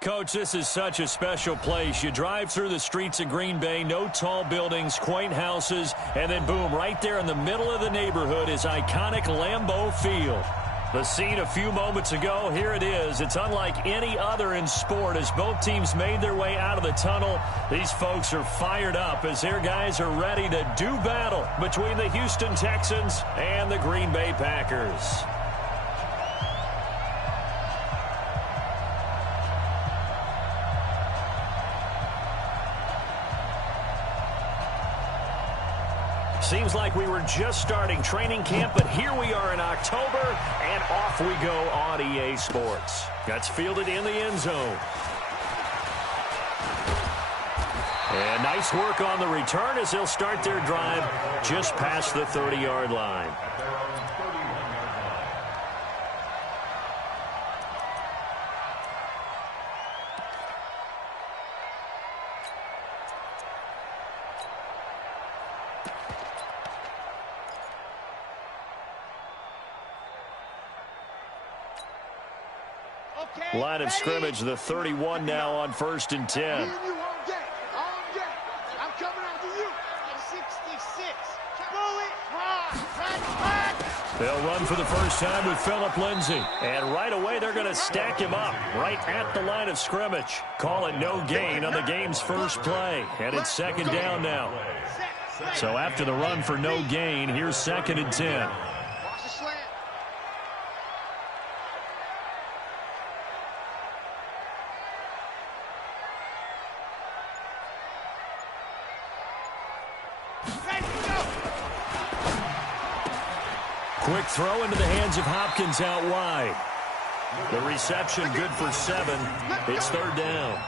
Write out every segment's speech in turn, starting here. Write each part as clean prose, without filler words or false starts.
Coach, this is such a special place. You drive through the streets of Green Bay, no tall buildings, quaint houses, and then boom, right there in the middle of the neighborhood is iconic Lambeau Field. The scene a few moments ago, here it is. It's unlike any other in sport as both teams made their way out of the tunnel. These folks are fired up as their guys are ready to do battle between the Houston Texans and the Green Bay Packers. Seems like we were just starting training camp, but here we are in October, and off we go on EA Sports. That's fielded in the end zone. And nice work on the return as they'll start their drive just past the 30-yard line. Line of scrimmage, the 31 now on 1st and 10. I'm coming after you. 66. Bullet high. They'll run for the first time with Phillip Lindsay. And right away, they're going to stack him up right at the line of scrimmage. Call it no gain on the game's first play. And it's 2nd down now. So after the run for no gain, here's 2nd and 10. Quick throw into the hands of Hopkins out wide. The reception good for 7. It's 3rd down.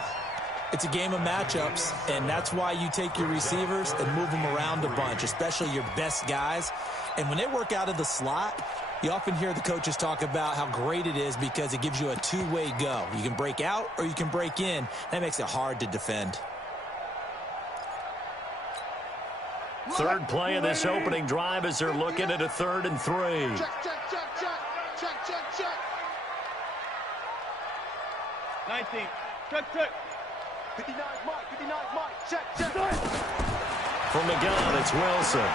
It's a game of matchups, and that's why you take your receivers and move them around a bunch, especially your best guys. And when they work out of the slot, you often hear the coaches talk about how great it is because it gives you a two-way go. You can break out or you can break in. That makes it hard to defend. Third play of this opening drive as they're looking at a 3rd and 3. Check. 19. Check. 59, Mike. Check. From the gun, it's Wilson.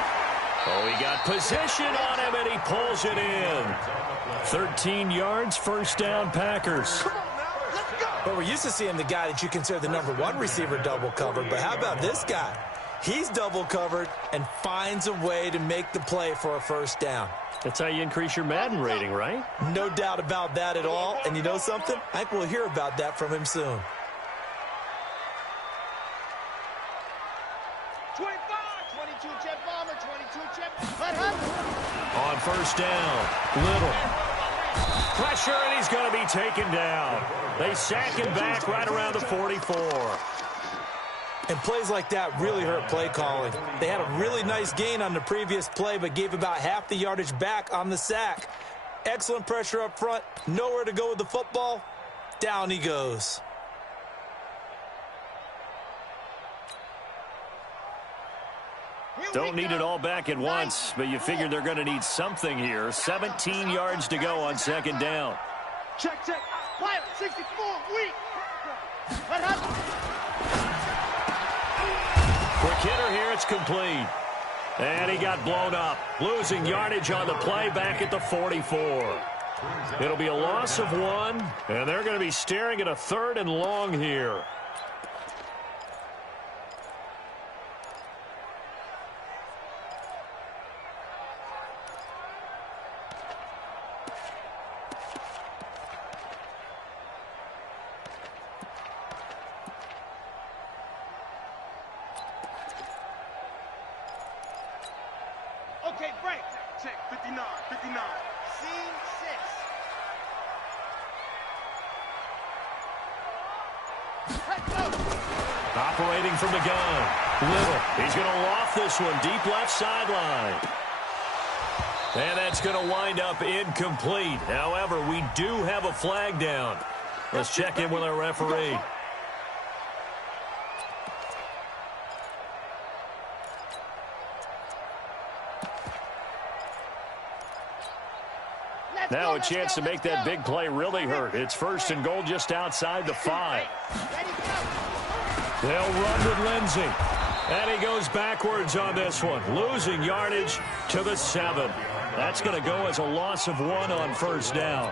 Oh, he got position on him, and he pulls it in. 13 yards, 1st down, Packers. Well, we're used to seeing the guy that you consider the #1 receiver double covered, but how about this guy? He's double covered and finds a way to make the play for a 1st down. That's how you increase your Madden rating, right? No doubt about that at all. And you know something? I think we'll hear about that from him soon. 25, 22 jet bomber, 22 jet. Let him. On 1st down, Little. Pressure, and he's going to be taken down. They sack him back right around the 44. And plays like that really hurt play calling. They had a really nice gain on the previous play, but gave about half the yardage back on the sack. Excellent pressure up front. Nowhere to go with the football. Down he goes. Don't need it all back at once, but you figure they're going to need something here. 17 yards to go on 2nd down. Check. Pilot, 64, weak. Let him. Quick hitter here, it's complete. And he got blown up. Losing yardage on the play back at the 44. It'll be a loss of 1, and they're going to be staring at a 3rd and long here. Okay, break. Check, 59. Scene 6. Let's go. Operating from the gun. Little. He's going to loft this one deep left sideline. And that's going to wind up incomplete. However, we do have a flag down. Let's check in with our referee. Let Now a chance to make that big play really hurt. It's 1st and goal just outside the 5. They'll run with Lindsey. And he goes backwards on this one, losing yardage to the 7. That's going to go as a loss of 1 on 1st down.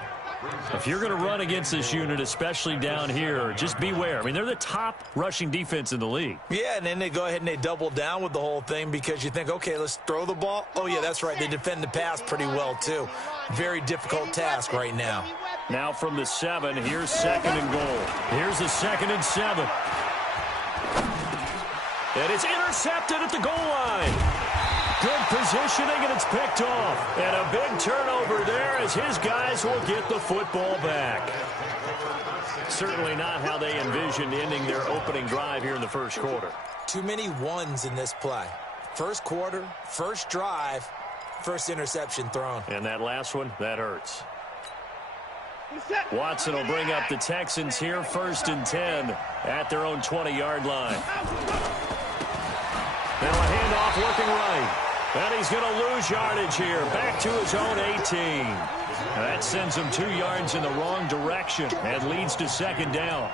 If you're going to run against this unit, especially down here, just beware. I mean, they're the top rushing defense in the league. Yeah, and then they go ahead and they double down with the whole thing because you think, okay, let's throw the ball. Oh, yeah, that's right. They defend the pass pretty well, too. Very difficult task right now. Now from the 7, here's 2nd and goal. Here's the 2nd and 7. And it's intercepted at the goal line. Good positioning, and it's picked off. And a big turnover there as his guys will get the football back. Certainly not how they envisioned ending their opening drive here in the 1st quarter. Too many ones in this play. 1st quarter, 1st drive, 1st interception thrown. And that last one, that hurts. Watson will bring up the Texans here, 1st and 10 at their own 20-yard line. Now a handoff looking right. And he's going to lose yardage here. Back to his own 18. That sends him 2 yards in the wrong direction and leads to 2nd down.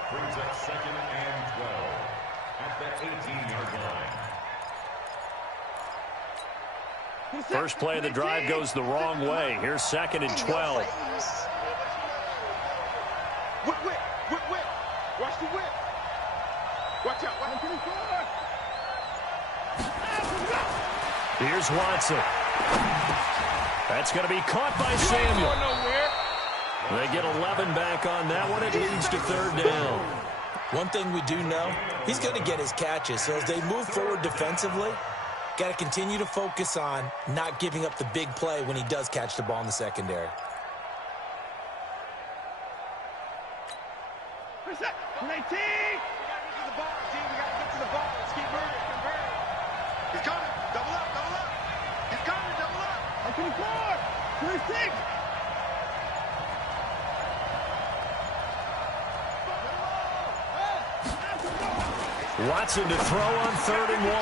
First play of the drive goes the wrong way. Here's 2nd and 12. Whip. Watch the whip. Watch out. Here's Watson. That's going to be caught by Samuel. They get 11 back on that one. It leads to 3rd down. One thing we do know, he's going to get his catches. So as they move forward defensively, got to continue to focus on not giving up the big play when he does catch the ball in the secondary. Where's that? 19! We got to get to the ball, team. We got to get to the ball. Let's keep moving. He's coming. Double up. He's coming. Double up. 24. 26. Watson to throw on 3rd and 1.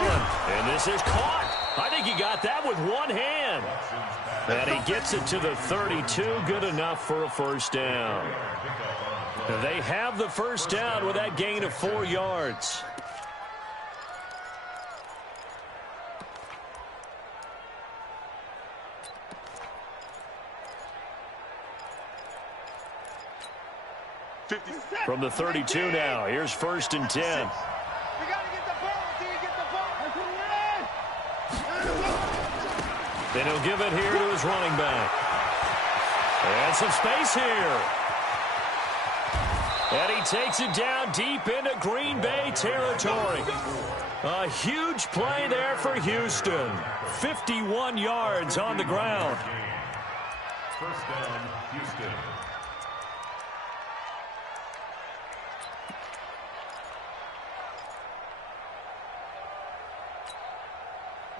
And this is caught. I think he got that with one hand. And he gets it to the 32. Good enough for a 1st down. They have the 1st down with that gain of 4 yards. From the 32 now, here's 1st and 10. We got to get the ball. Get the ball. Then he'll give it here to his running back. And some space here. And he takes it down deep into Green Bay territory. A huge play there for Houston. 51 yards on the ground. 1st down, Houston.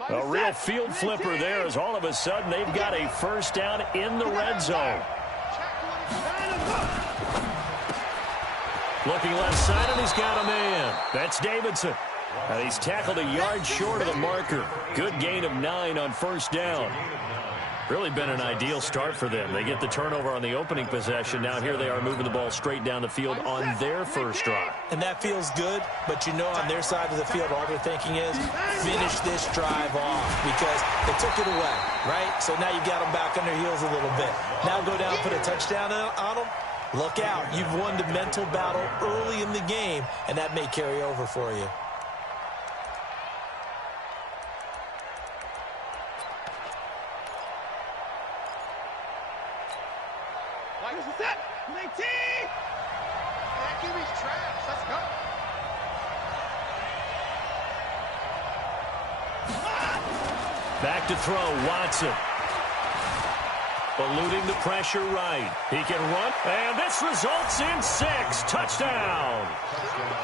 A real field flipper there as all of a sudden they've got a 1st down in the red zone. Looking left side, and he's got a man. That's Davidson. And he's tackled a yard short of the marker. Good gain of 9 on 1st down. Really been an ideal start for them. They get the turnover on the opening possession. Now here they are moving the ball straight down the field on their 1st drive. And that feels good, but you know on their side of the field all they're thinking is finish this drive off because they took it away, right? So now you've got them back on their heels a little bit. Now go down and put a touchdown on them. Look out. You've won the mental battle early in the game, and that may carry over for you. Set. 19. That QB's trash. Let's go. Back to throw, Watson. Eluding the pressure right. He can run, and this results in 6. Touchdown.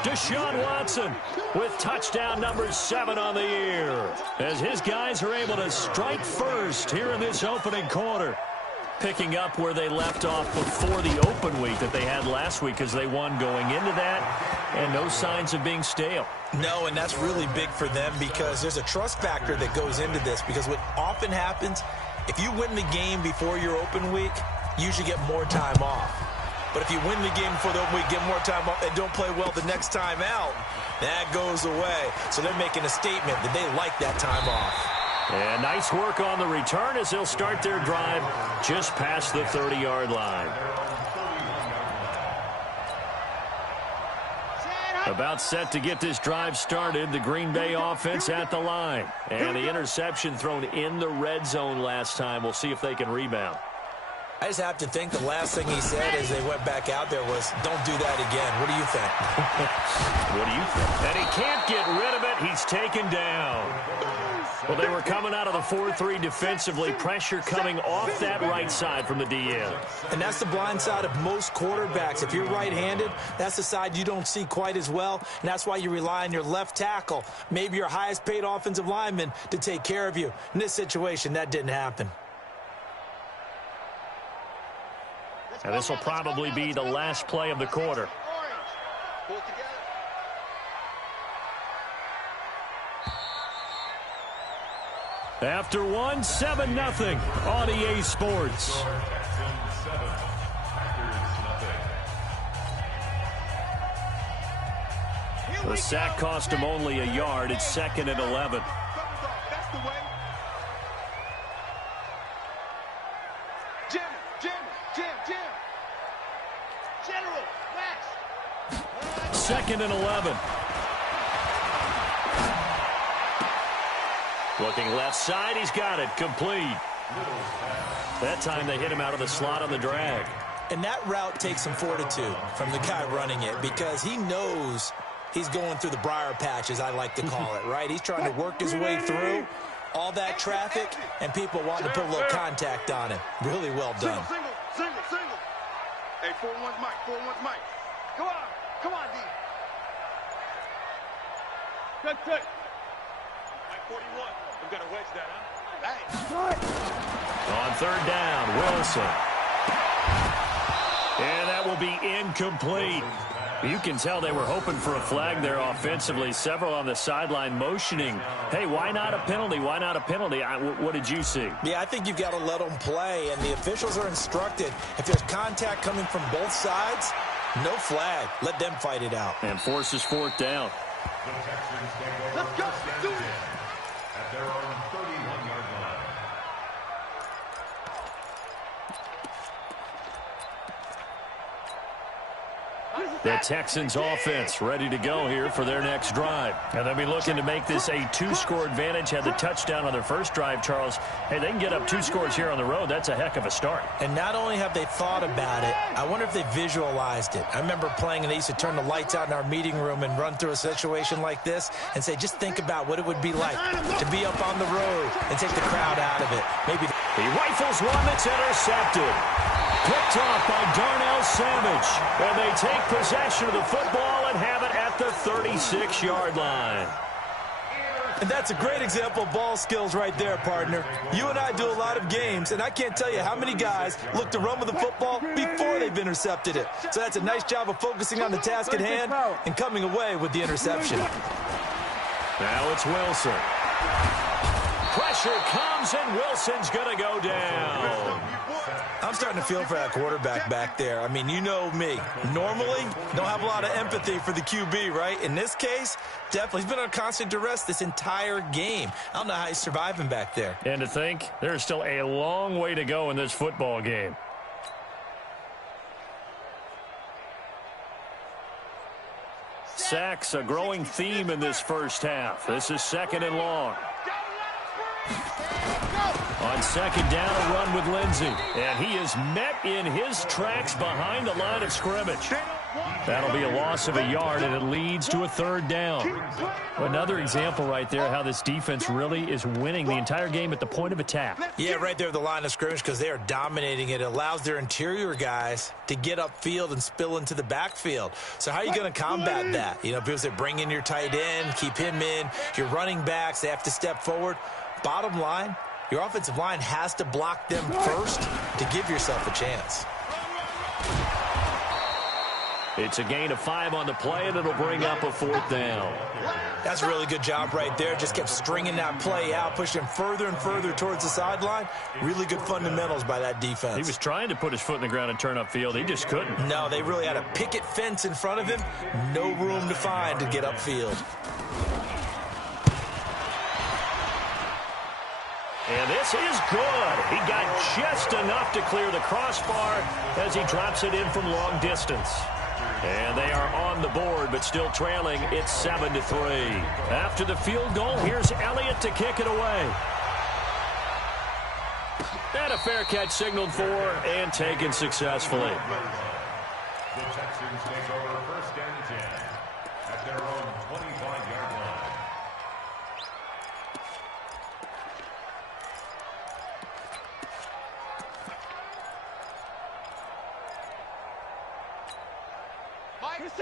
Deshaun Watson with touchdown number 7 on the year. As his guys are able to strike first here in this opening quarter. Picking up where they left off before the open week that they had last week as they won going into that, and no signs of being stale. No, and that's really big for them because there's a trust factor that goes into this because what often happens, if you win the game before your open week, usually get more time off. But if you win the game before the open week, get more time off, and don't play well the next time out, that goes away. So they're making a statement that they like that time off. And nice work on the return as they'll start their drive just past the 30-yard line. About set to get this drive started, the Green Bay offense at the line. And the interception thrown in the red zone last time. We'll see if they can rebound. I just have to think the last thing he said as they went back out there was, don't do that again. What do you think? What do you think? And he can't get rid of it. He's taken down. Well, they were coming out of the 4-3 defensively. Pressure coming off that right side from the DN. And that's the blind side of most quarterbacks. If you're right-handed, that's the side you don't see quite as well. And that's why you rely on your left tackle, maybe your highest-paid offensive lineman, to take care of you. In this situation, that didn't happen. And this will probably be the last play of the quarter. After one, 7-0 on EA Sports. The sack cost him only a yard. It's 2nd and 11. Second and 11. Looking left side, he's got it. Complete. That time they hit him out of the slot on the drag. And that route takes some fortitude from the guy running it because he knows he's going through the briar patch, as I like to call it, right? He's trying to work his way through all that traffic and people wanting to put a little contact on him. Really well done. Single. Hey, 4-1's Mike. 4-1's Mike. Come on, D. Good. Mike 41. We've got to wedge that, huh? Hey. On third down, Wilson. And that will be incomplete. You can tell they were hoping for a flag there offensively. Several on the sideline motioning, hey, why not a penalty? Why not a penalty? What did you see? Yeah, I think you've got to let them play, and the officials are instructed. If there's contact coming from both sides, no flag. Let them fight it out. And forces 4th down. Let's go. Do it. At their own 31-yard line. The Texans offense ready to go here for their next drive. And they'll be looking to make this a 2-score advantage. Had the touchdown on their first drive, Charles. Hey, they can get up 2 scores here on the road. That's a heck of a start. And not only have they thought about it, I wonder if they visualized it. I remember playing and they used to turn the lights out in our meeting room and run through a situation like this and say, just think about what it would be like to be up on the road and take the crowd out of it. Maybe he rifles one that's intercepted. Picked off by Darnell Savage. And they take possession of the football and have it at the 36-yard line. And that's a great example of ball skills right there, partner. You and I do a lot of games, and I can't tell you how many guys look to run with the football before they've intercepted it. So that's a nice job of focusing on the task at hand and coming away with the interception. Now it's Wilson. Pressure comes, and Wilson's going to go down. I'm starting to feel for that quarterback back there. I mean, you know me. Normally, don't have a lot of empathy for the QB, right? In this case, definitely. He's been on constant duress this entire game. I don't know how he's surviving back there. And to think, there's still a long way to go in this football game. Sacks, a growing theme in this first half. This is 2nd and long. On 2nd down, a run with Lindsey. And he is met in his tracks behind the line of scrimmage. That'll be a loss of a yard, and it leads to a 3rd down. Another example right there how this defense really is winning the entire game at the point of attack. Yeah, right there at the line of scrimmage because they are dominating it. It allows their interior guys to get upfield and spill into the backfield. So how are you going to combat that? You know, people say bring in your tight end, keep him in. Your running backs, they have to step forward. Bottom line, your offensive line has to block them first to give yourself a chance. It's a gain of 5 on the play, and it'll bring up a 4th down. That's a really good job right there. Just kept stringing that play out, pushing him further and further towards the sideline. Really good fundamentals by that defense. He was trying to put his foot in the ground and turn upfield. He just couldn't. No, they really had a picket fence in front of him. No room to find to get upfield. And this is good. He got just enough to clear the crossbar as he drops it in from long distance. And they are on the board, but still trailing. It's 7-3. After the field goal, here's Elliott to kick it away. And a fair catch signaled for and taken successfully. The Texans take over 1st and 10 at their own 25-yard line.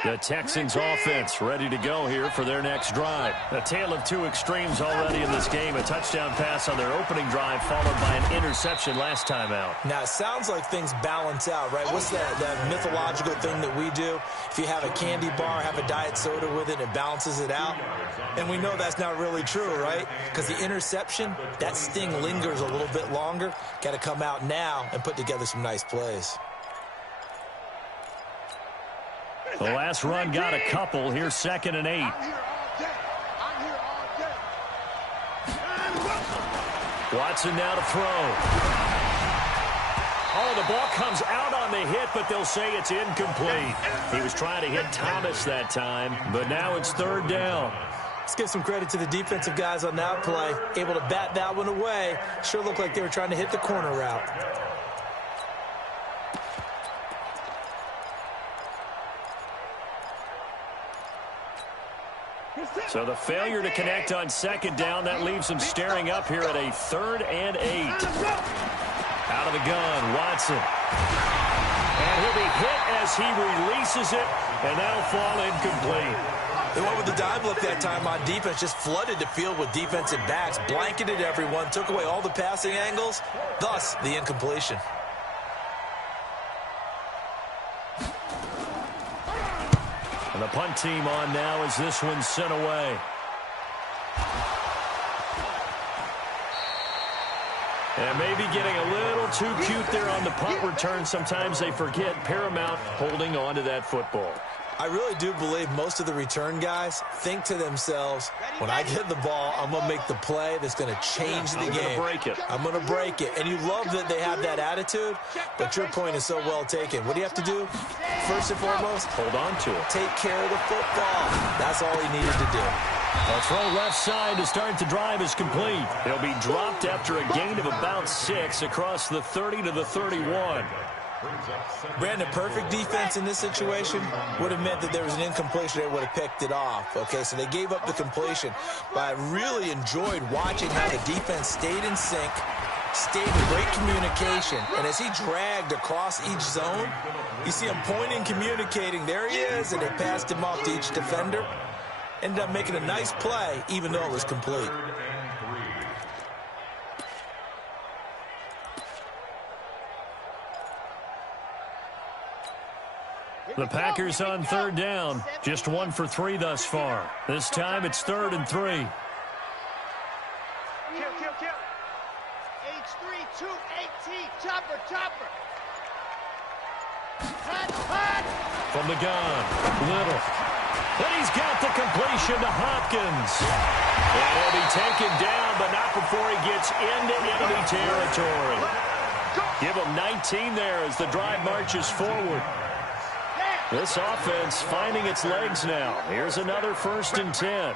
The Texans offense ready to go here for their next drive. A tale of 2 extremes already in this game. A touchdown pass on their opening drive followed by an interception last time out. Now, it sounds like things balance out, right? What's that mythological thing that we do? If you have a candy bar, have a diet soda with it, it balances it out. And we know that's not really true, right? Because the interception, that sting lingers a little bit longer. Got to come out now and put together some nice plays. The last run got a couple. Here's 2nd and 8. I'm here all day. Watson now to throw. Oh, the ball comes out on the hit, but they'll say it's incomplete. He was trying to hit Thomas that time, but now it's 3rd down. Let's give some credit to the defensive guys on that play. Able to bat that one away. Sure looked like they were trying to hit the corner route. So the failure to connect on 2nd down, that leaves him staring up here at a 3rd and 8. Out of the gun, Watson. And he'll be hit as he releases it, and that'll fall incomplete. They went with the dive look that time on defense, just flooded the field with defensive backs, blanketed everyone, took away all the passing angles, thus the incompletion. And the punt team on now as this one's sent away. And maybe getting a little too cute there on the punt return. Sometimes they forget paramount holding on to that football. I really do believe most of the return guys think to themselves, when I get the ball, I'm going to make the play that's going to change the game. I'm going to break it. I'm going to break it. And you love that they have that attitude, but your point is so well taken. What do you have to do? First and foremost, hold on to it. Take care of the football. That's all he needed to do. A throw left side to start the drive is complete. He'll be dropped after a gain of about 6 across the 30 to the 31. Brandon, perfect defense in this situation would have meant that there was an incompletion. They would have picked it off. Okay, so they gave up the completion. But I really enjoyed watching how the defense stayed in sync, stayed in great communication. And as he dragged across each zone, you see him pointing, communicating. There he is, and they passed him off to each defender. Ended up making a nice play, even though it was complete. The Packers on 3rd down. Just 1 for 3 thus far. This time it's 3rd and 3. Kill. H3, 218, chopper. Hot. From the gun, Little. And he's got the completion to Hopkins. And he'll be taken down, but not before he gets into enemy territory. Give him 19 there as the drive marches forward. This offense finding its legs now. Here's another 1st and 10.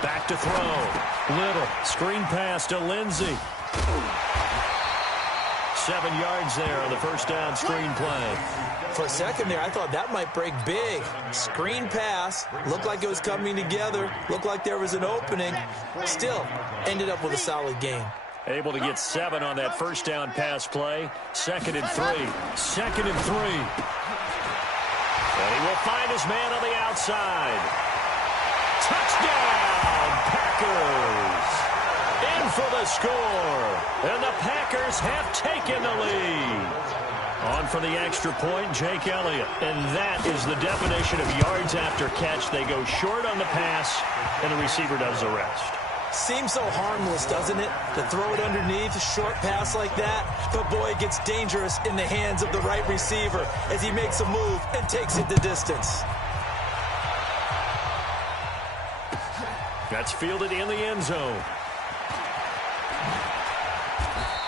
Back to throw. Little. Screen pass to Lindsey. 7 yards there on the first down screen play. For a second there, I thought that might break big. Screen pass. Looked like it was coming together. Looked like there was an opening. Still, ended up with a solid game. Able to get 7 on that first down pass play. 2nd and 3. 2nd and 3. And he will find his man on the outside. Touchdown, Packers. In for the score. And the Packers have taken the lead. On for the extra point, Jake Elliott. And that is the definition of yards after catch. They go short on the pass, and the receiver does the rest. Seems so harmless, doesn't it? To throw it underneath, a short pass like that. But, boy, it gets dangerous in the hands of the right receiver as he makes a move and takes it the distance. That's fielded in the end zone.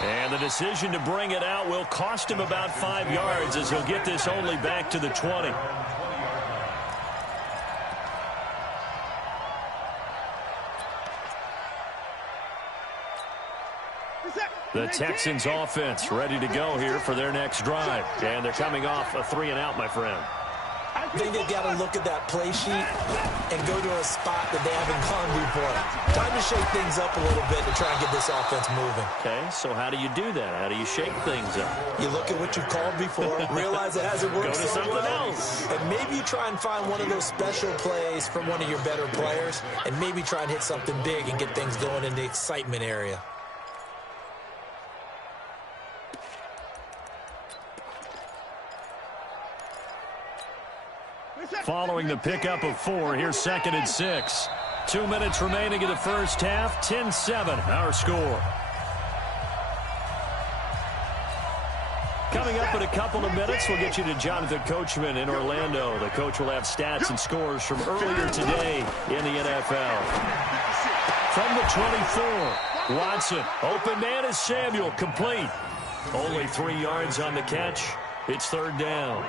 And the decision to bring it out will cost him about 5 yards as he'll get this only back to the 20. The Texans offense ready to go here for their next drive. And they're coming off a 3-and-out, my friend. I think they've got to look at that play sheet and go to a spot that they haven't gone before. Time to shake things up a little bit to try and get this offense moving. Okay, so how do you do that? How do you shake things up? You look at what you've called before, realize it hasn't worked Go to so something well, else. and maybe you try and find one of those special plays from one of your better players, and maybe try and hit something big and get things going in the excitement area. Following the pickup of 4, here's 2nd and 6. 2 minutes remaining in the first half. 10-7, our score. Coming up in a couple of minutes, we'll get you to Jonathan Coachman in Orlando. The coach will have stats and scores from earlier today in the NFL. From the 24, Watson. Open man is Samuel, complete. Only 3 yards on the catch. It's 3rd down.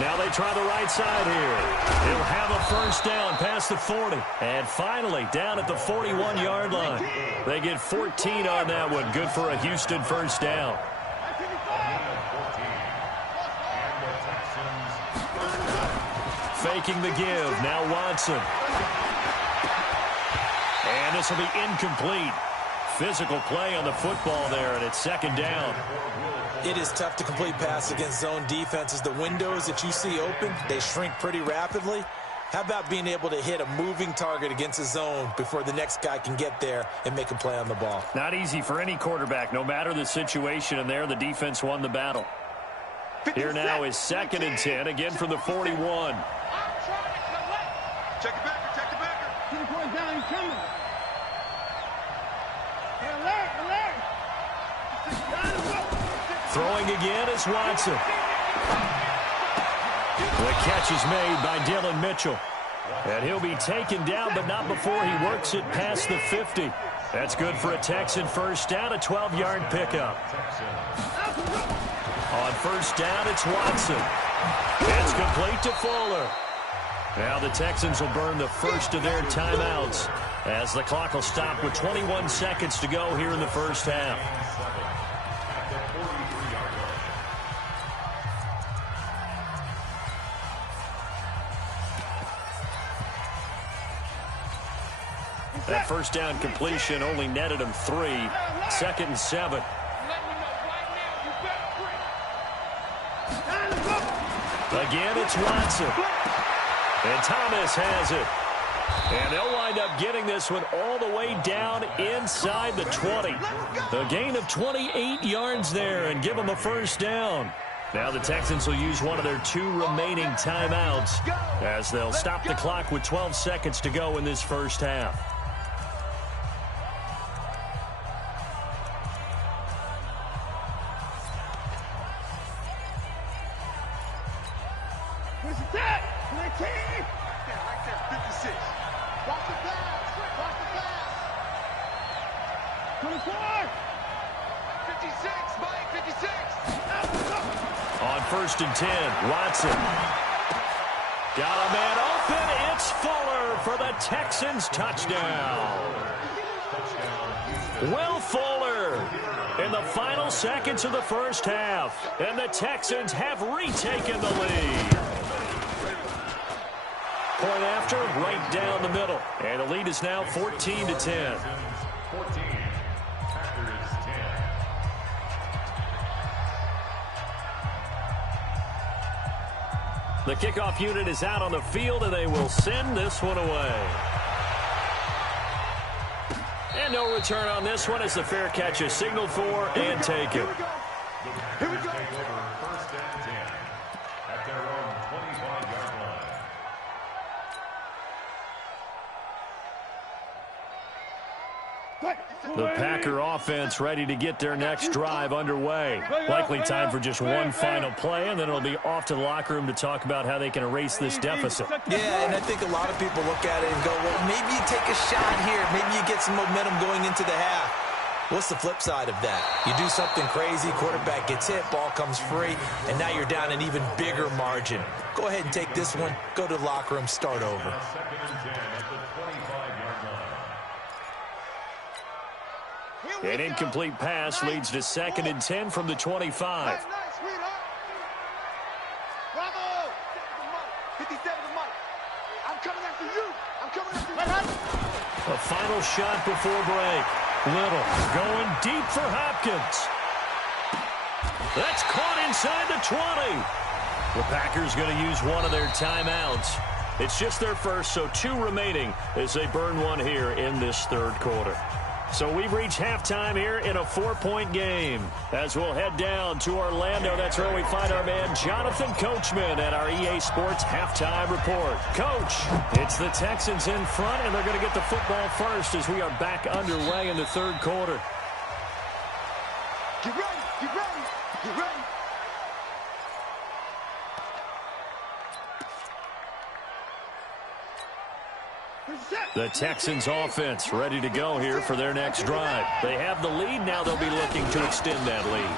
Now they try the right side here. He'll have a first down past the 40. And finally, down at the 41-yard line. They get 14 on that one. Good for a Houston first down. Faking the give. Now Watson. And this will be incomplete. Physical play on the football there, and it's 2nd down. It is tough to complete pass against zone defenses. The windows that you see open, they shrink pretty rapidly. How about being able to hit a moving target against a zone before the next guy can get there and make a play on the ball? Not easy for any quarterback, no matter the situation, and there the defense won the battle. Here now is 2nd and 10, again from the 41. Check it back, check it back. Keep it going down, he's coming. Hey, alert, alert. Throwing again is Watson. The catch is made by Dylan Mitchell. And he'll be taken down, but not before he works it past the 50. That's good for a Texan first down, a 12-yard pickup. On first down, it's Watson. It's complete to Fuller. Now the Texans will burn the first of their timeouts as the clock will stop with 21 seconds to go here in the first half. That first down completion only netted him 3. 2nd and 7. Again, it's Watson. And Thomas has it. And they'll wind up getting this one all the way down inside the 20. A gain of 28 yards there and give them a first down. Now the Texans will use one of their 2 remaining timeouts as they'll stop the clock with 12 seconds to go in this first half. First and 10, Watson. Got a man open. It's Fuller for the Texans touchdown. Will Fuller in the final seconds of the first half. And the Texans have retaken the lead. Point after, right down the middle. And the lead is now 14-10. 14. The kickoff unit is out on the field, and they will send this one away. And no return on this one as the fair catch is signaled for and taken. Here we go. Take over first and 10 at their own 25-yard line. The Packer offense ready to get their next drive underway. Likely time for just one final play, and then it'll be off to the locker room to talk about how they can erase this deficit. Yeah, and I think a lot of people look at it and go, well, maybe you take a shot here. Maybe you get some momentum going into the half. What's the flip side of that? You do something crazy, quarterback gets hit, ball comes free, and now you're down an even bigger margin. Go ahead and take this one, go to the locker room, start over. Second and 10 at the 25-yard line. An incomplete pass leads to second and 10 from the 25. Nice, sweetheart. Bravo. 57 to Mike. I'm coming after you. I'm coming after you. A final shot before break. Little going deep for Hopkins. That's caught inside the 20. The Packers going to use one of their timeouts. It's just their first, so 2 remaining as they burn one here in this third quarter. So we've reached halftime here in a 4-point game. As we'll head down to Orlando, that's where we find our man Jonathan Coachman at our EA Sports Halftime Report. Coach, it's the Texans in front, and they're going to get the football first as we are back underway in the third quarter. Get ready, get ready, get ready. The Texans offense ready to go here for their next drive. They have the lead. Now they'll be looking to extend that lead.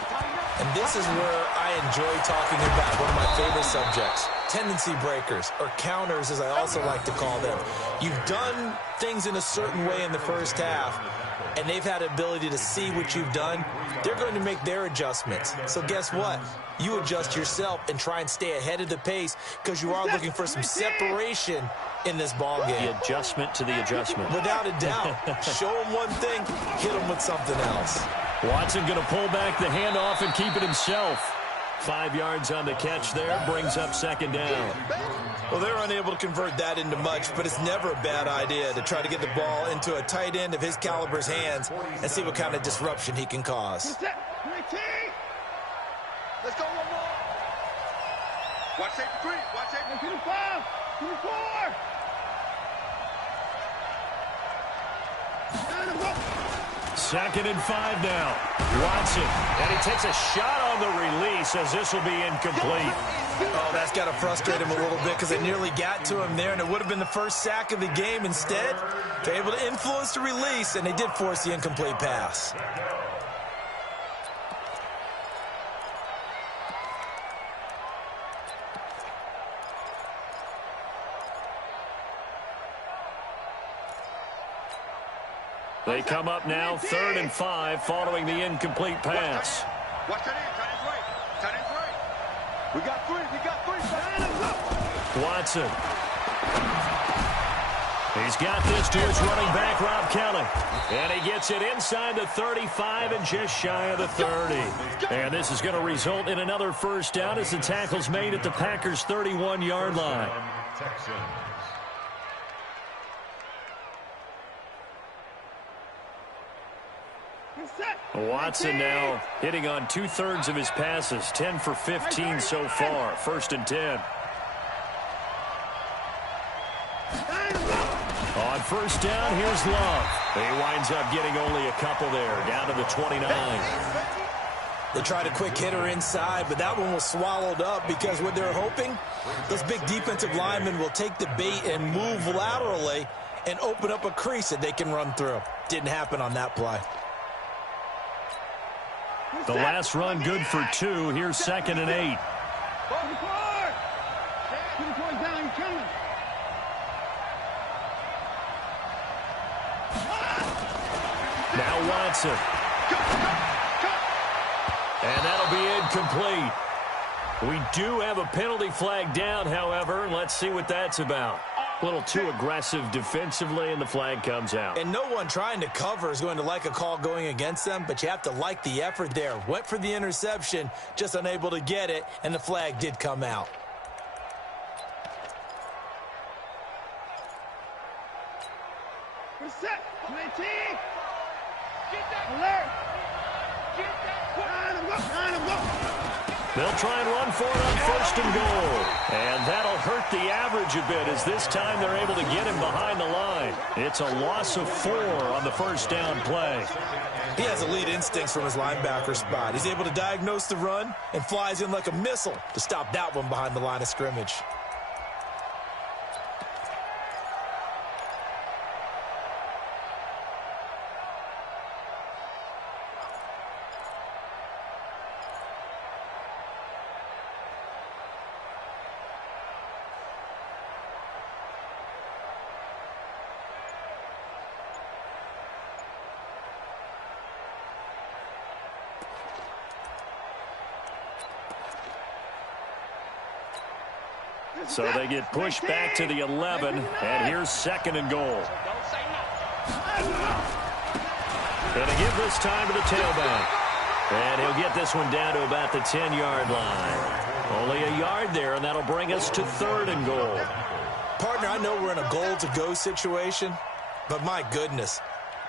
And this is where I enjoy talking about one of my favorite subjects, tendency breakers, or counters as I also like to call them. You've done things in a certain way in the first half, and they've had the ability to see what you've done. They're going to make their adjustments. So guess what? You adjust yourself and try and stay ahead of the pace because you are looking for some separation in this ball game. The adjustment to the adjustment. Without a doubt. Show them one thing, hit them with something else. Watson going to pull back the handoff and keep it himself. 5 yards on the catch there, brings up second down. Well, they're unable to convert that into much, but it's never a bad idea to try to get the ball into a tight end of his caliber's hands and see what kind of disruption he can cause. Let's go one more. Watch safety 3. Watch safety 25. 24. Second and 5 now. Watson, and he takes a shot on the release as this will be incomplete. Oh, that's got to frustrate him a little bit because they nearly got to him there, and it would have been the first sack of the game. Instead, they're able to influence the release, and they did force the incomplete pass. They come up now, 3rd and 5, following the incomplete pass. Watch that in. Tight end's right. We got 3. We got 3. Watson. He's got this to his running back, Rob Kelly. And he gets it inside the 35 and just shy of the 30. And this is going to result in another first down as the tackle's made at the Packers' 31-yard line. Texans. Watson now hitting on 2/3 of his passes, 10 for 15 so far. 1st and 10. On first down, here's Love. He winds up getting only a couple there, down to the 29. They tried a quick hitter inside, but that one was swallowed up because what they're hoping, those big defensive linemen will take the bait and move laterally and open up a crease that they can run through. Didn't happen on that play. The last run good for 2. Here's 2nd and 8. Now Watson. And that'll be incomplete. We do have a penalty flag down, however. Let's see what that's about. A little too aggressive defensively, and the flag comes out. And no one trying to cover is going to like a call going against them, but you have to like the effort there. Went for the interception, just unable to get it, and the flag did come out. They'll try and run for it on first and goal. And that'll hurt the average a bit as this time they're able to get him behind the line. It's a loss of 4 on the first down play. He has elite instincts from his linebacker spot. He's able to diagnose the run and flies in like a missile to stop that one behind the line of scrimmage. So they get pushed back to the 11, and here's second and goal. Going to give this time to the tailback. And he'll get this one down to about the 10-yard line. Only a yard there, and that'll bring us to third and goal. Partner, I know we're in a goal-to-go situation, but my goodness,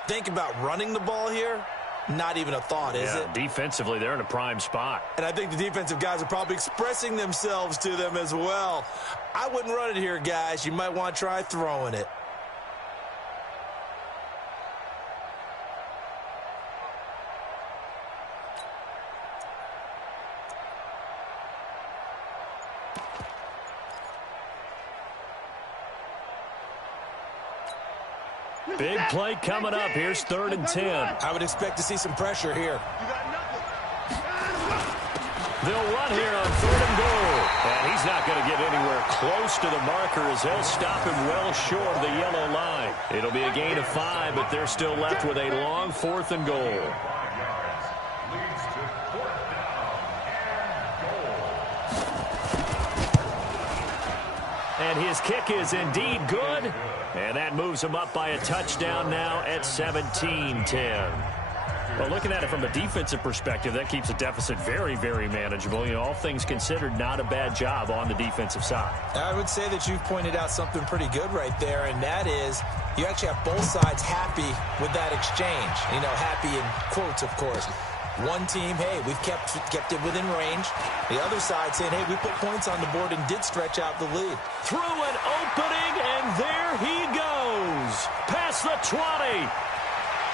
think about running the ball here. Not even a thought, is it? Defensively, they're in a prime spot. And I think the defensive guys are probably expressing themselves to them as well. I wouldn't run it here, guys. You might want to try throwing it. Big play coming up. Here's third and 10. I would expect to see some pressure here. They'll run here on third and goal. And he's not going to get anywhere close to the marker as they'll stop him well short of the yellow line. It'll be a gain of 5, but they're still left with a long fourth and goal. And his kick is indeed good. And that moves him up by a touchdown now at 17-10. Well, looking at it from a defensive perspective, that keeps the deficit very, very manageable. You know, all things considered, not a bad job on the defensive side. I would say that you've pointed out something pretty good right there, and that is you actually have both sides happy with that exchange. You know, happy in quotes, of course. One team, hey, we've kept it within range. The other side saying, hey, we put points on the board and did stretch out the lead. Through an opening, and there he goes. Past the 20.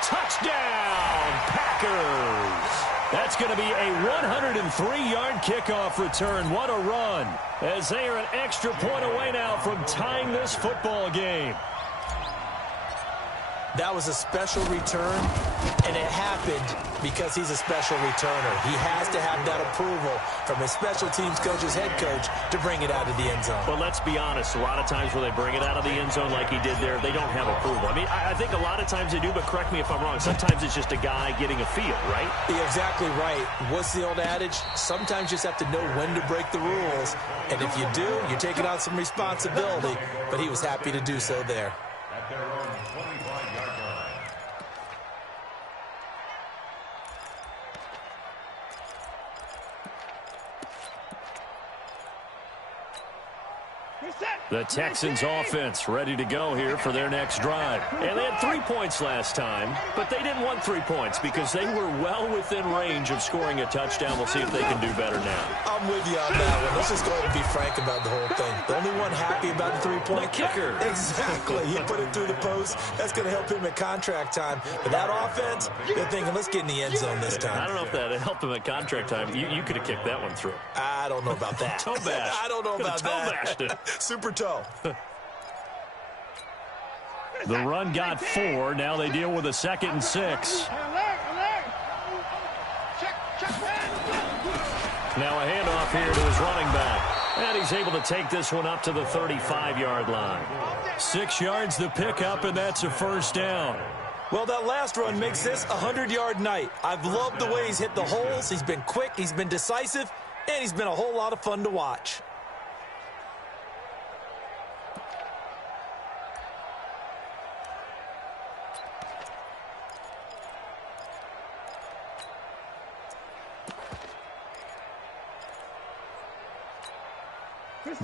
Touchdown, Packers. That's going to be a 103-yard kickoff return. What a run, as they are an extra point away now from tying this football game. That was a special return, and it happened because he's a special returner. He has to have that approval from his special teams coach, his head coach, to bring it out of the end zone. But let's be honest, a lot of times when they bring it out of the end zone like he did there, they don't have approval. I mean, I think a lot of times they do, but correct me if I'm wrong. Sometimes it's just a guy getting a feel, right? You're exactly right. What's the old adage? Sometimes you just have to know when to break the rules, and if you do, you're taking on some responsibility, but he was happy to do so there. At their own 25-yard line. The Texans offense ready to go here for their next drive. And they had 3 points last time, but they didn't want 3 points because they were well within range of scoring a touchdown. We'll see if they can do better now. I'm with you on that one. Let's just go ahead and be frank about the whole thing. The only one happy about the 3-point kicker. Exactly. He put it through the post. That's going to help him at contract time. But that offense, they're thinking, let's get in the end zone this time. I don't know if that helped him at contract time. You could have kicked that one through. I don't know about that. Toe bash. I don't know about that. Toe bashed it. Super toe. The run got 4. Now they deal with a 2nd and 6. Now a handoff here to his running back. And he's able to take this one up to the 35-yard line. 6 yards the pickup, and that's a first down. Well, that last run makes this a 100-yard night. I've loved the way he's hit the holes. He's been quick, he's been decisive, and he's been a whole lot of fun to watch.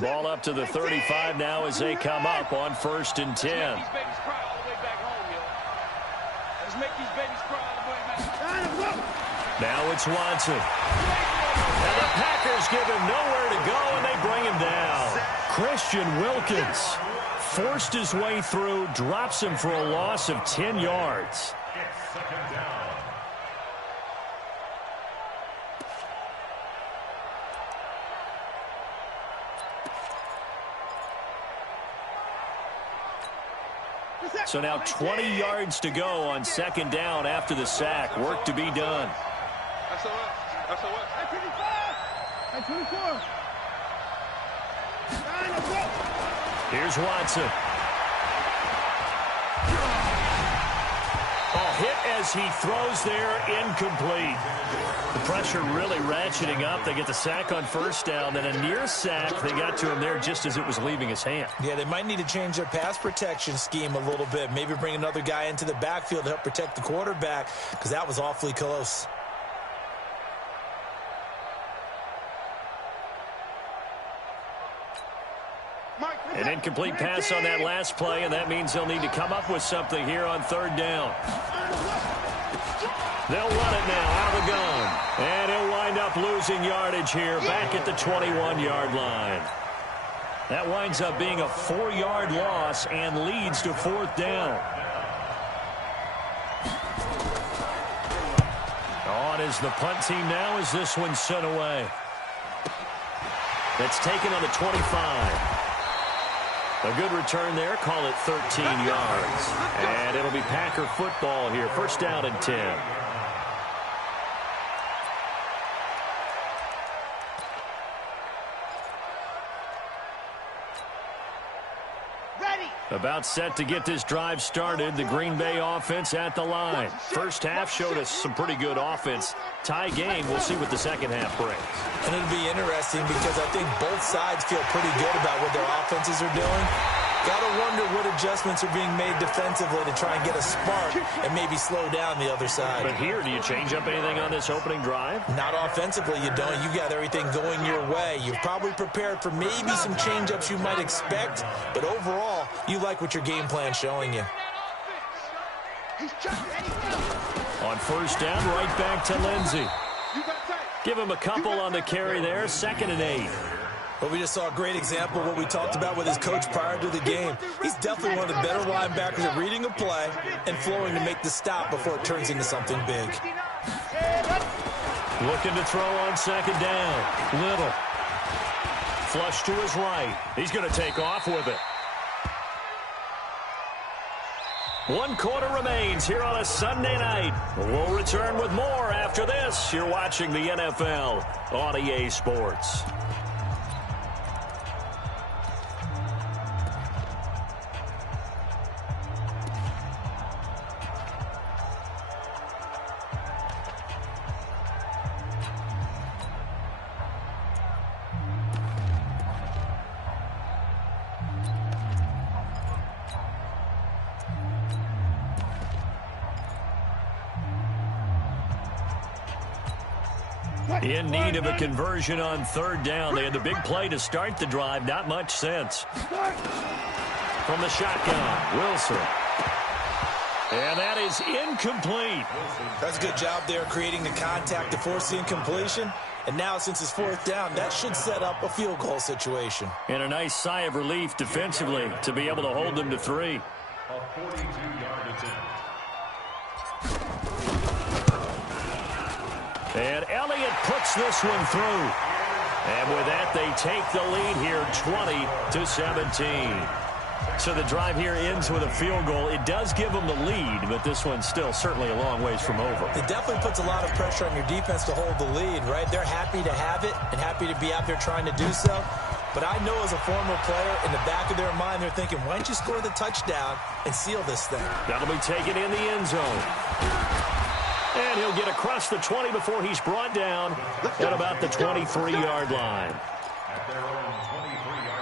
Ball up to the 35 now as they come up on 1st and 10. Let's make these babies cry all the way back home, yo. Let's make these babies cry all the way back. Now it's Watson. And the Packers give him nowhere to go, and they bring him down. Christian Wilkins forced his way through, drops him for a loss of 10 yards. It's second down. So now 20 yards to go on second down after the sack. Work to be done. Here's Watson. Hit as he throws there, incomplete. The pressure really ratcheting up. They get the sack on first down, then a near sack. They got to him there just as it was leaving his hand. Yeah, they might need to change their pass protection scheme a little bit. Maybe bring another guy into the backfield to help protect the quarterback, because that was awfully close. An incomplete pass on that last play, and that means they'll need to come up with something here on third down. They'll run it now out of the gun. And he'll wind up losing yardage here back at the 21-yard line. That winds up being a 4-yard loss and leads to fourth down. On is the punt team now as this one's sent away. That's taken on the 25. A good return there. Call it 13 yards. And it'll be Packer football here. First down and 10. About set to get this drive started. The Green Bay offense at the line. First half showed us some pretty good offense. Tie game. We'll see what the second half brings. And it'll be interesting because I think both sides feel pretty good about what their offenses are doing. Got to wonder what adjustments are being made defensively to try and get a spark and maybe slow down the other side. But here, do you change up anything on this opening drive? Not offensively, you don't. You got everything going your way. You've probably prepared for maybe some change-ups you might expect, but overall, you like what your game plan's showing you. On first down, right back to Lindsey. Give him a couple on the carry there. 2nd and 8. Well, we just saw a great example of what we talked about with his coach prior to the game. He's definitely one of the better linebackers at reading a play and flowing to make the stop before it turns into something big. Looking to throw on second down. Little. Flush to his right. He's going to take off with it. 1 quarter remains here on a Sunday night. We'll return with more after this. You're watching the NFL on EA Sports. In need of a conversion on third down. They had the big play to start the drive. Not much sense. From the shotgun, Wilson. And that is incomplete. That's a good job there creating the contact to force the incompletion. And now, since it's fourth down, that should set up a field goal situation. And a nice sigh of relief defensively to be able to hold them to 3. A 42-yard attempt. And Elliott puts this one through. And with that, they take the lead here 20-17. So the drive here ends with a field goal. It does give them the lead, but this one's still certainly a long ways from over. It definitely puts a lot of pressure on your defense to hold the lead, right? They're happy to have it and happy to be out there trying to do so. But I know as a former player, in the back of their mind, they're thinking, why don't you score the touchdown and seal this thing? That'll be taken in the end zone. And he'll get across the 20 before he's brought down at about the 23-yard line. At their own 23-yard line.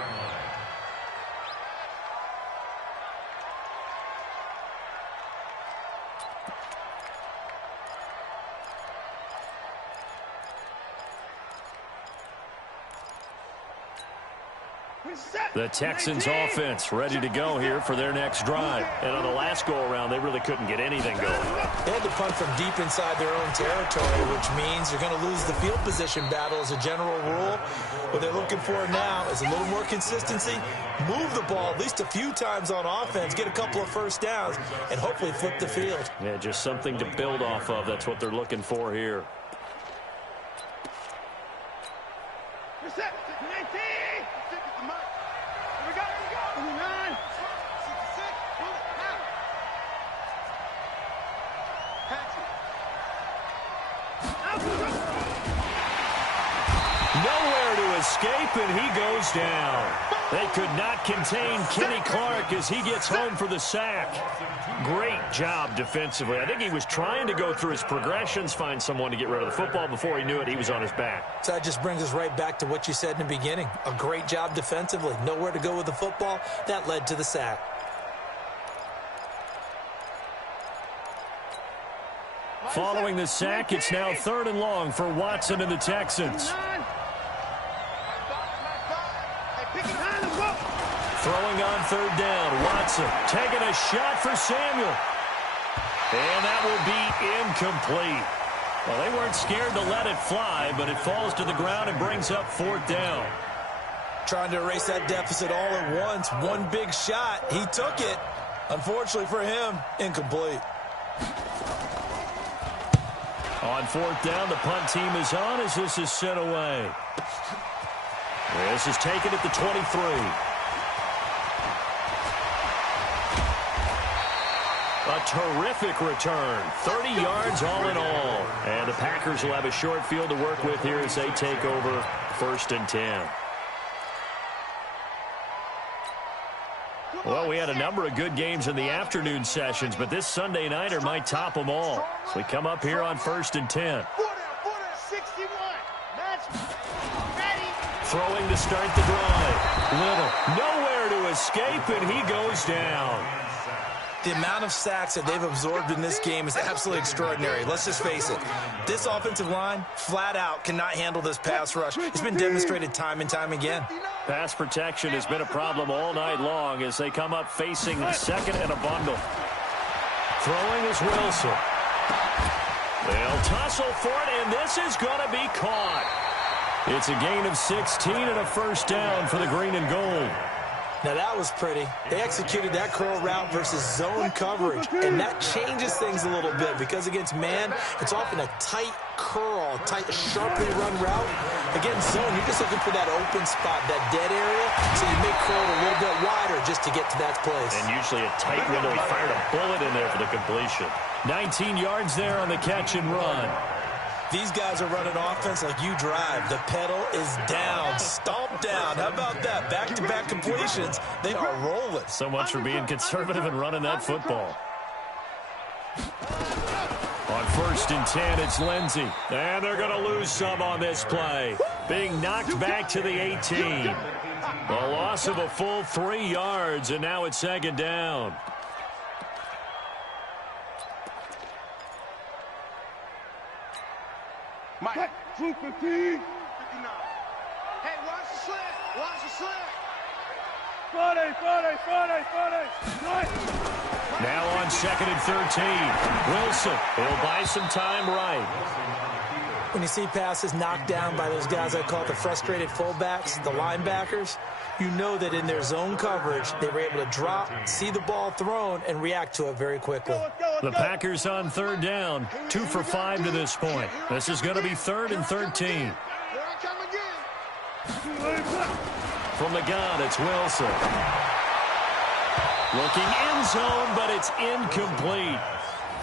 The Texans offense ready to go here for their next drive. And on the last go-around, they really couldn't get anything going. They had to punt from deep inside their own territory, which means you're going to lose the field position battle as a general rule. What they're looking for now is a little more consistency, move the ball at least a few times on offense, get a couple of first downs, and hopefully flip the field. Yeah, just something to build off of. That's what they're looking for here. Nowhere to escape, and he goes down. They could not contain Kenny Clark as he gets home for the sack. Great job defensively. I think he was trying to go through his progressions, find someone to get rid of the football. Before he knew it, he was on his back. So that just brings us right back to what you said in the beginning. A great job defensively. Nowhere to go with the football. That led to the sack. Following the sack, it's now 3rd and long for Watson and the Texans. Throwing on 3rd down, Watson taking a shot for Samuel. And that will be incomplete. Well, they weren't scared to let it fly, but it falls to the ground and brings up 4th down. Trying to erase that deficit all at once. One big shot. He took it. Unfortunately for him, incomplete. On 4th down, the punt team is on as this is sent away. This is taken at the 23. A terrific return. 30 yards all in all. And the Packers will have a short field to work with here as they take over 1st and 10. Well, we had a number of good games in the afternoon sessions, but this Sunday nighter might top them all. So we come up here on 1st and 10. Throwing to start the drive. Little, nowhere to escape, and he goes down. The amount of sacks that they've absorbed in this game is absolutely extraordinary. Let's just face it. This offensive line, flat out, cannot handle this pass rush. It's been demonstrated time and time again. Pass protection has been a problem all night long as they come up facing 2nd and a bundle. Throwing is Wilson. They'll tussle for it, and this is going to be caught. It's a gain of 16 and a 1st down for the green and gold. Now that was pretty. They executed that curl route versus zone coverage, and that changes things a little bit because against man, it's often a tight curl, tight, sharply run route. Against zone, you're just looking for that open spot, that dead area, so you make curl a little bit wider just to get to that place. And usually a tight window. He fired a bullet in there for the completion. 19 yards there on the catch and run. These guys are running offense like you drive. The pedal is down, stomped down. How about that? Back-to-back completions. They are rolling. So much for being conservative and running that football. On 1st and 10, it's Lindsey. And they're going to lose some on this play. Being knocked back to the 18. A loss of a full 3 yards, and now it's 2nd down. Mike. 215. 59. Hey, watch the slant. Watch the slant. Friday. Now on 2nd and 13. Wilson will buy some time right. When you see passes knocked down by those guys I call the frustrated fullbacks, the linebackers, you know that in their zone coverage, they were able to drop, see the ball thrown, and react to it very quickly. The Packers on 3rd down, 2 for 5 to this point. This is going to be 3rd and 13. From the gun, it's Wilson. Looking end zone, but it's incomplete.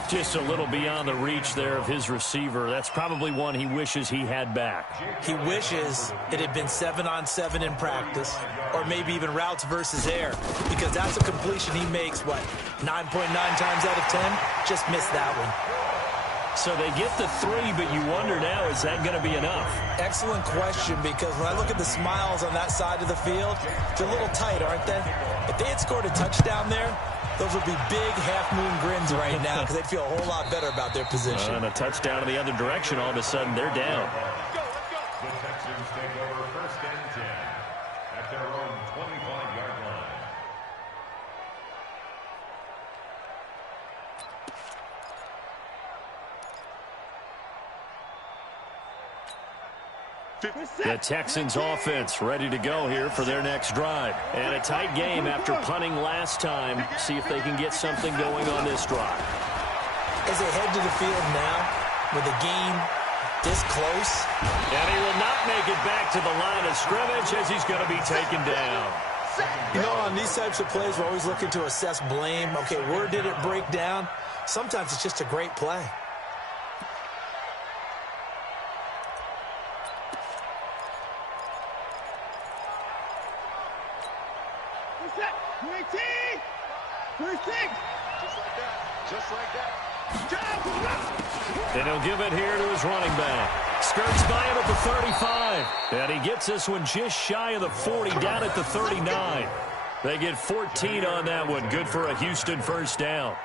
Just a little beyond the reach there of his receiver. That's probably one he wishes he had back. He wishes it had been 7-on-7 in practice, or maybe even routes versus air, because that's a completion he makes, 9.9 times out of 10? Just missed that one. So they get the 3, but you wonder now, is that going to be enough? Excellent question, because when I look at the smiles on that side of the field, they're a little tight, aren't they? If they had scored a touchdown there, those would be big half-moon grins right now because they'd feel a whole lot better about their position. And a touchdown in the other direction, all of a sudden, they're down. The Texans take over 1st and 10 at their own The Texans offense ready to go here for their next drive. And a tight game after punting last time. See if they can get something going on this drive. As they head to the field now with the game this close. And he will not make it back to the line of scrimmage as he's going to be taken down. You know, on these types of plays, we're always looking to assess blame. Okay, where did it break down? Sometimes it's just a great play. Just like that. And he'll give it here to his running back. Skirts by him at the 35. And he gets this one just shy of the 40, down at the 39. They get 14 on that one. Good for a Houston first down.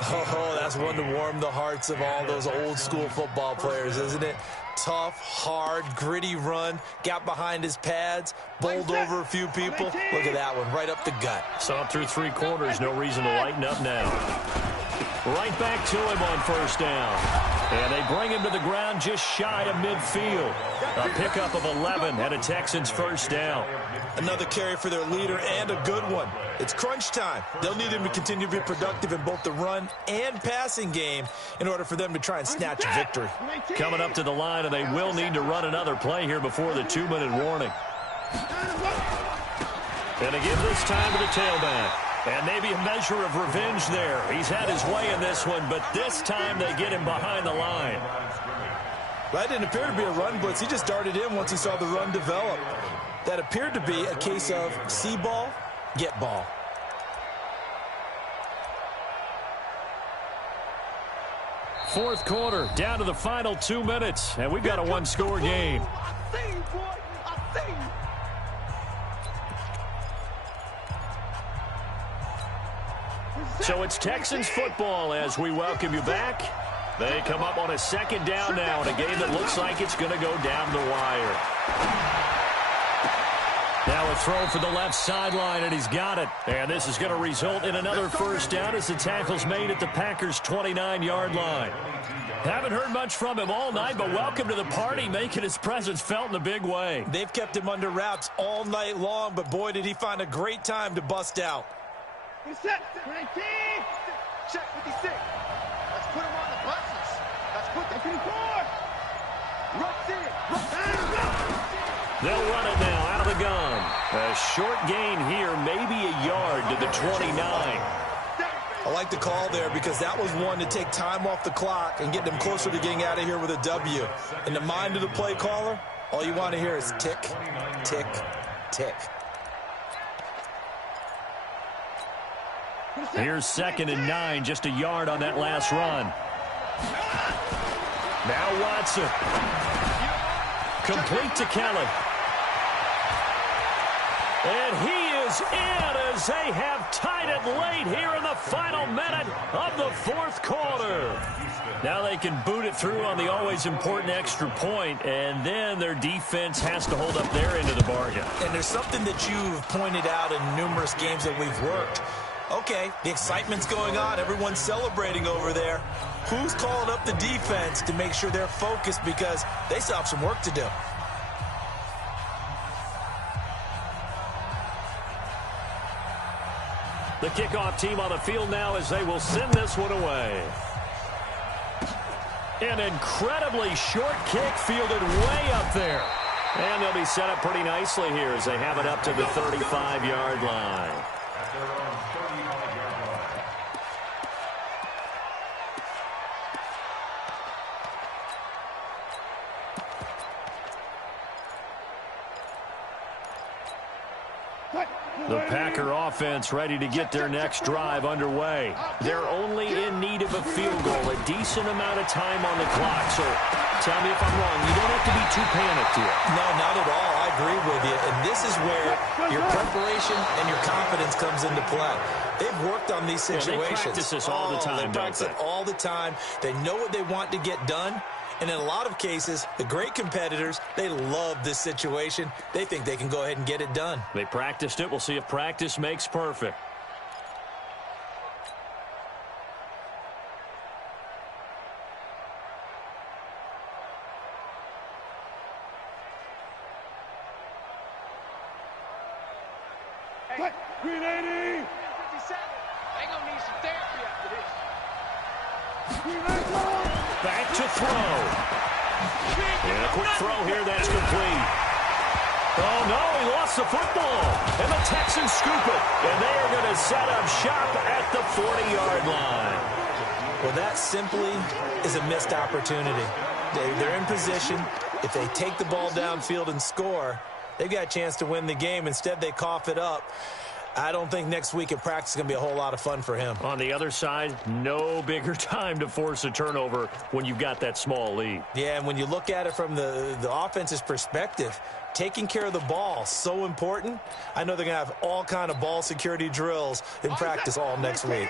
Oh, that's one to warm the hearts of all those old school football players, isn't it? Tough, hard, gritty run. Got behind his pads, bowled over a few people. Look at that one, right up the gut. Saw it through 3 quarters. No reason to lighten up now. Right back to him on first down. And they bring him to the ground just shy of midfield. A pickup of 11 and a Texans first down. Another carry for their leader and a good one. It's crunch time. They'll need him to continue to be productive in both the run and passing game in order for them to try and snatch a victory. Coming up to the line, and they will need to run another play here before the 2-minute warning. And they give this time to the tailback. And maybe a measure of revenge there. He's had his way in this one, but this time they get him behind the line. That didn't appear to be a run blitz. He just darted in once he saw the run develop. That appeared to be a case of see ball, get ball. Fourth quarter, down to the final 2 minutes, and we've got a one-score game. So it's Texans football as we welcome you back. They come up on a second down now in a game that looks like it's going to go down the wire. Now a throw for the left sideline, and he's got it. And this is going to result in another first down as the tackle's made at the Packers' 29-yard line. Haven't heard much from him all night, but welcome to the party, making his presence felt in a big way. They've kept him under wraps all night long, but boy, did he find a great time to bust out. Check 56. Let's put him on the buses. Let's put the 54. Runs in. They'll run it now out of the gun. A short gain here, maybe a yard to the 29. I like the call there because that was one to take time off the clock and get them closer to getting out of here with a W. In the mind of the play caller, all you want to hear is tick, tick, tick. Here's 2nd and 9, just a yard on that last run. Now Watson. Complete to Kelly. And he is in as they have tied it late here in the final minute of the fourth quarter. Now they can boot it through on the always important extra point, and then their defense has to hold up their end of the bargain. And there's something that you've pointed out in numerous games that we've worked. Okay, the excitement's going on. Everyone's celebrating over there. Who's calling up the defense to make sure they're focused because they still have some work to do? The kickoff team on the field now as they will send this one away. An incredibly short kick fielded way up there. And they'll be set up pretty nicely here as they have it up to the 35-yard line. The Packer offense ready to get their next drive underway. They're only in need of a field goal, a decent amount of time on the clock. So tell me if I'm wrong. You don't have to be too panicked here. No, not at all. I agree with you. And this is where your preparation and your confidence comes into play. They've worked on these situations. They practice this all the time, They practice it all the time. They know what they want to get done. And in a lot of cases, the great competitors, they love this situation. They think they can go ahead and get it done. They practiced it. We'll see if practice makes perfect. Green 80. 57. They gonna need some therapy after this. Back to throw. And a quick throw here, that's complete. Oh, no, he lost the football. And the Texans scoop it. And they are going to set up shop at the 40-yard line. Well, that simply is a missed opportunity. They're in position. If they take the ball downfield and score, they've got a chance to win the game. Instead, they cough it up. I don't think next week in practice is going to be a whole lot of fun for him. On the other side, no bigger time to force a turnover when you've got that small lead. Yeah, and when you look at it from the offense's perspective, taking care of the ball, so important. I know they're going to have all kind of ball security drills in practice all next week.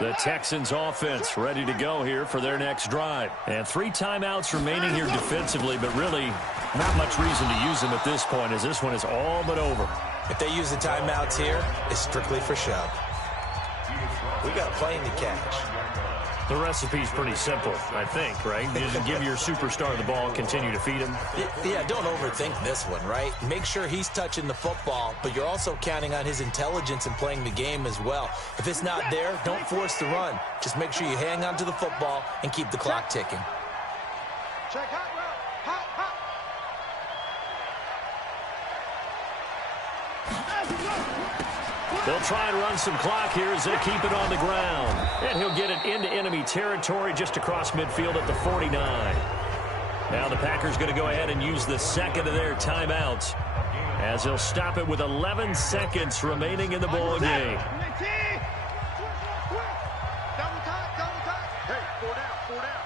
The Texans offense ready to go here for their next drive. And 3 timeouts remaining here defensively, but really not much reason to use them at this point as this one is all but over. If they use the timeouts here, it's strictly for show. We got plenty to catch. The recipe's pretty simple, I think, right? You just give your superstar the ball, continue to feed him. Yeah, don't overthink this one, right? Make sure he's touching the football, but you're also counting on his intelligence in playing the game as well. If it's not there, don't force the run. Just make sure you hang on to the football and keep the clock ticking. Check hot route. Hot, hot. They'll try and run some clock here as they keep it on the ground. And he'll get it into enemy territory just across midfield at the 49. Now the Packers going to go ahead and use the second of their timeouts as they'll stop it with 11 seconds remaining in the ball game. Double time, double time. Hey, 4 down, 4 down.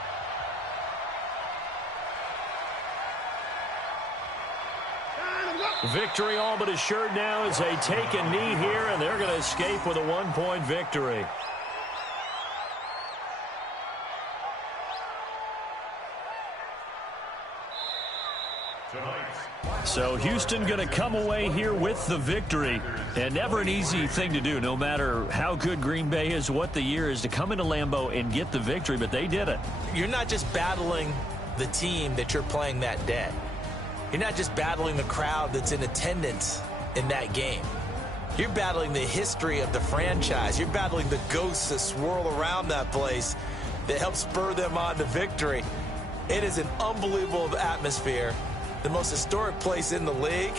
Victory all but assured now as they take a knee here, and they're going to escape with a 1-point victory. So Houston going to come away here with the victory. And never an easy thing to do, no matter how good Green Bay is, what the year is, to come into Lambeau and get the victory, but they did it. You're not just battling the team that you're playing that day. You're not just battling the crowd that's in attendance in that game. You're battling the history of the franchise. You're battling the ghosts that swirl around that place that help spur them on to victory. It is an unbelievable atmosphere, the most historic place in the league,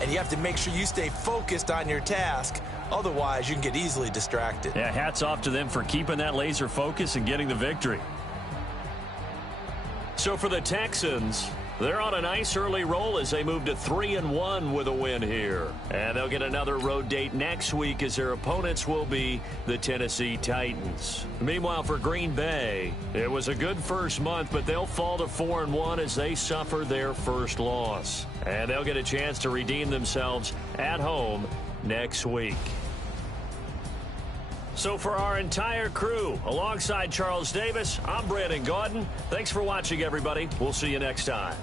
and you have to make sure you stay focused on your task. Otherwise, you can get easily distracted. Yeah, hats off to them for keeping that laser focus and getting the victory. So for the Texans, they're on a nice early roll as they move to 3-1 with a win here. And they'll get another road date next week as their opponents will be the Tennessee Titans. Meanwhile, for Green Bay, it was a good first month, but they'll fall to 4-1 as they suffer their first loss. And they'll get a chance to redeem themselves at home next week. So for our entire crew, alongside Charles Davis, I'm Brandon Gaudin. Thanks for watching, everybody. We'll see you next time.